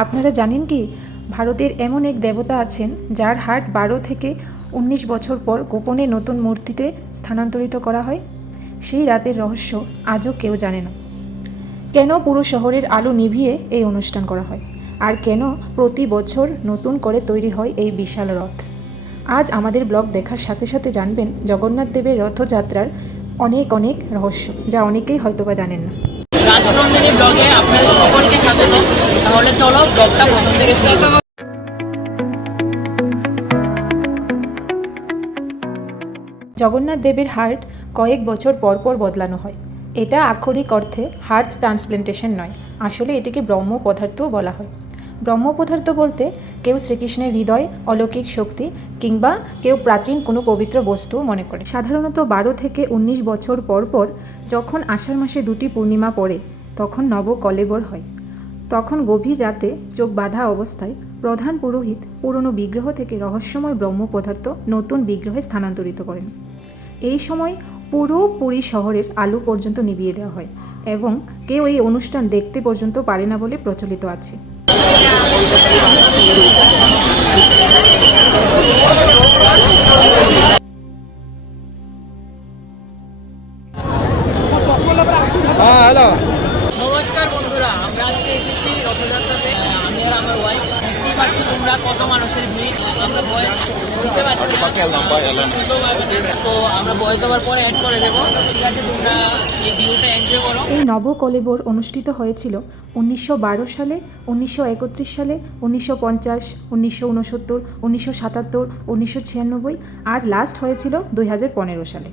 আপনারা জানেন কি ভারতের এমন এক দেবতা আছেন যার হার্ট 12 থেকে 19 বছর পর গোপনে নতুন মূর্তিতে স্থানান্তরিত করা হয়? সেই রাতের রহস্য আজও কেউ জানে না। কেন পুরো শহরের আলো নিভিয়ে এই অনুষ্ঠান করা হয়, আর কেন প্রতি বছর নতুন করে তৈরি হয় এই বিশাল রথ? আজ আমাদের ব্লগ দেখার সাথে সাথে জানবেন জগন্নাথ দেবের রথযাত্রার অনেক অনেক রহস্য, যা অনেকেই হয়তোবা জানেন না। রাজনন্দিনী ব্লগে আপনাদের সকলকে স্বাগত। তাহলে চলো ব্লগটা প্রথম থেকে শুরু করি। জগন্নাথ দেবের হার্ট কয়েক বছর পর পর বদলানো হয়। এটা আক্ষরিক অর্থে হার্ট ট্রান্সপ্ল্যান্টেশন নয়, আসলে এটিকে ব্রহ্ম পদার্থও বলা হয়। ব্রহ্ম পদার্থ বলতে কেউ শ্রীকৃষ্ণের হৃদয়, অলৌকিক শক্তি কিংবা কেউ প্রাচীন কোনো পবিত্র বস্তু মনে করে। সাধারণত 12 থেকে 19 বছর পর পর যখন আষাঢ় মাসে 2টি পূর্ণিমা পড়ে তখন নবকলেবর হয়। তখন গভীর রাতে চোখ বাঁধা অবস্থায় প্রধান পুরোহিত পুরনো বিগ্রহ থেকে রহস্যময় ব্রহ্ম পদার্থ নতুন বিগ্রহে স্থানান্তরিত করেন। এই সময় পুরো পুরী শহরের আলো পর্যন্ত নিভিয়ে দেওয়া হয় এবং কেউ এই অনুষ্ঠান দেখতে পর্যন্ত পারে না বলে প্রচলিত আছে। নমস্কার বন্ধুরা, আমরা আজকে এসেছি রথযাত্রাতে। আমি আর আমার ওয়াইফ। দেখতেই পাচ্ছি তোমরা কত মানুষের ভিড়। আমরা বয়স দিতে পারছি না, তো আমরা বয়স হওয়ার পরে অ্যাড করে দেবো। ঠিক আছে, তোমরা এই ভিউটা এনজয় করো। এই নবকলেবর অনুষ্ঠিত হয়েছিল 1912 সালে, 1931 সালে, 1950, 1969, 1977, 1996 আর লাস্ট হয়েছিল 2015 সালে।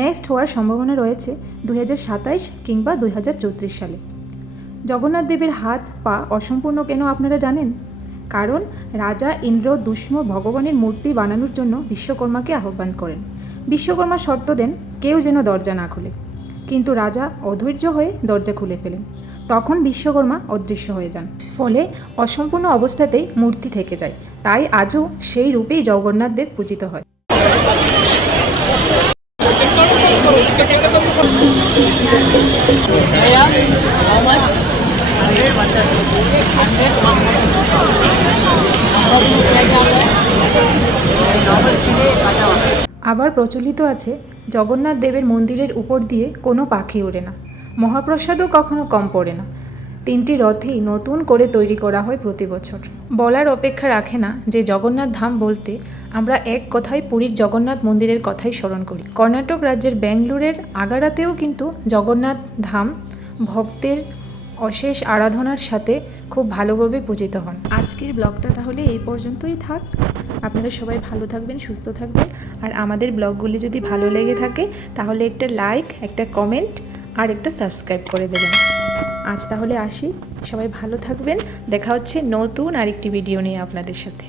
নেক্সট হওয়ার সম্ভাবনা রয়েছে 2027 কিংবা 2034 সালে। জগন্নাথ দেবের হাত পা অসম্পূর্ণ কেন আপনারা জানেন? কারণ রাজা ইন্দ্র দুষ্ম ভগবানের মূর্তি বানানোর জন্য বিশ্বকর্মাকে আহ্বান করেন। বিশ্বকর্মা শর্ত দেন কেউ যেন দরজা না খুলে, কিন্তু রাজা অধৈর্য হয়ে দরজা খুলে ফেলেন। তখন বিশ্বকর্মা অদৃশ্য হয়ে যান, ফলে অসম্পূর্ণ অবস্থাতেই মূর্তি থেকে যায়। তাই আজও সেই রূপেই জগন্নাথ দেব পূজিত হয়। আবার প্রচলিত আছে জগন্নাথ দেবের মন্দিরের উপর দিয়ে কোনো পাখি ওড়ে না, মহাপ্রসাদও কখনো কম পড়ে না। 3টি রথেই নতুন করে তৈরি করা হয় প্রতি বছর। বলার অপেক্ষা রাখে না যে জগন্নাথ ধাম বলতে আমরা এক কথায় পুরীর জগন্নাথ মন্দিরের কথাই স্মরণ করি। কর্ণাটক রাজ্যের ব্যাঙ্গালোরের আগারাতেও কিন্তু জগন্নাথ ধাম ভক্তের অশেষ আরাধনার সাথে খুব ভালোভাবে পূজিত হন। আজকের ব্লগটা তাহলে এই পর্যন্তই থাক। আপনারা সবাই ভালো থাকবেন, সুস্থ থাকবেন, আর আমাদের ব্লগগুলি যদি ভালো লেগে থাকে তাহলে একটা লাইক, একটা কমেন্ট আর একটা সাবস্ক্রাইব করে দেবেন। আজ তাহলে আসি, সবাই ভালো থাকবেন। দেখা হচ্ছে নতুন আরেকটি ভিডিও নিয়ে আপনাদের সাথে।